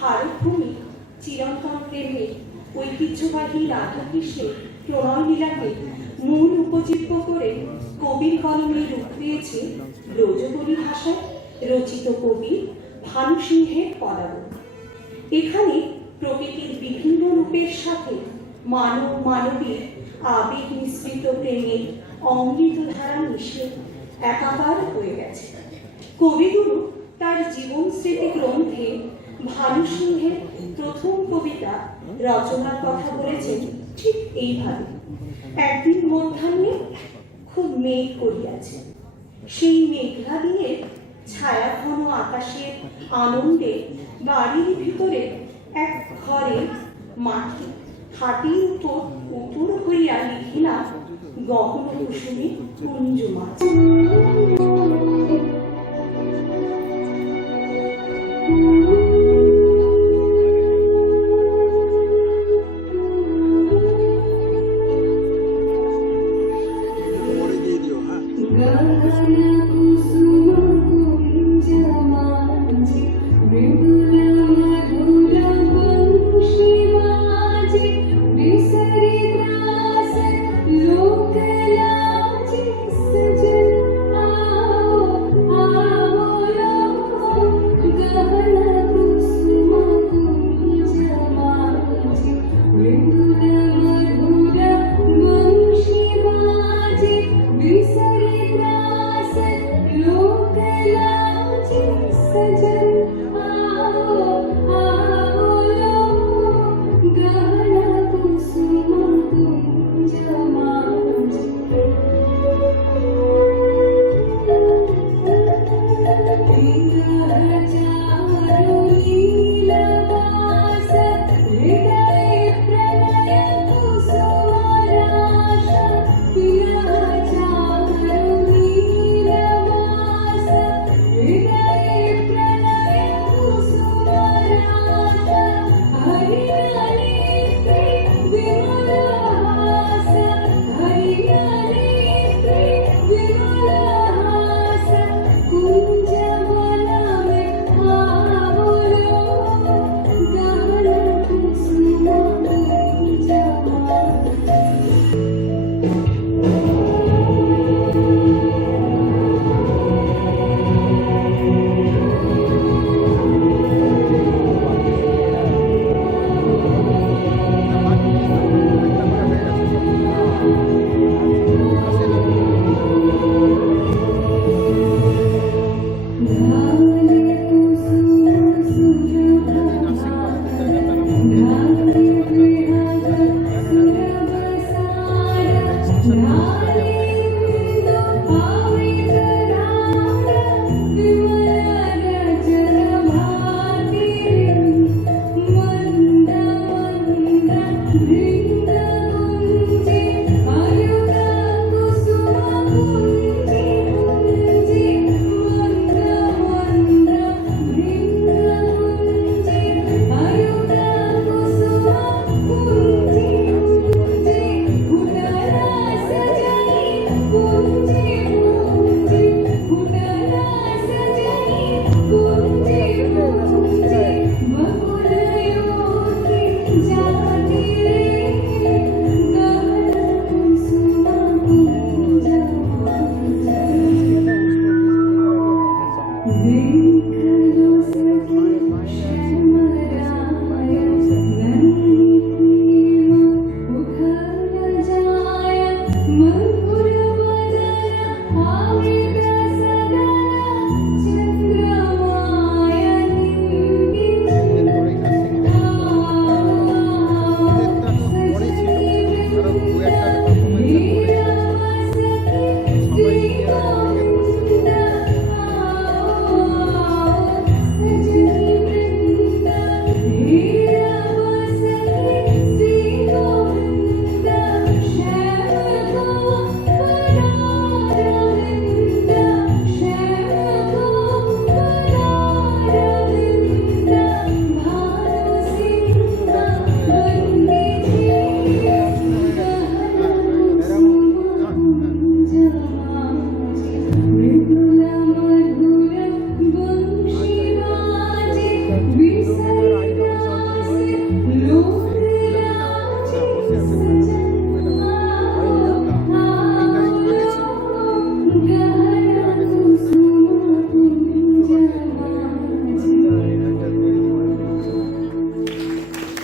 ভারতভূমি চিরন্তন প্রেমের ঐতিহ্যবাহী রাধাকৃষ্ণের প্রণয় লীলাকে মূল উপজীব্য করে কবির কলমে রূপ দিয়েছে ব্রজবুলি ভাষায় রচিত কবি ভানু সিংহের পদাবলী। এখানে প্রকৃতির বিভিন্ন রূপের সাথে মানব মানবীর আবেগ মিশ্রিত প্রেমের অমৃত ধারা মিশে একাকার হয়ে গেছে। কবিগুরু তার জীবন স্মৃতি গ্রন্থে ভানু সিংহের প্রথম কবিতা রচনার কথা বলেছেন ঠিক এইভাবে। একদিন মধ্যাহ্নে খুব মেঘ করিয়াছে, সেই মেঘলা দিনের ছায়াঘন আকাশের আনন্দে বাড়ির ভিতরে এক ঘরে মাটি খাটির উপর উপুর হইয়া লিখিলাম গহন কুসুমে কুঞ্জমাছ।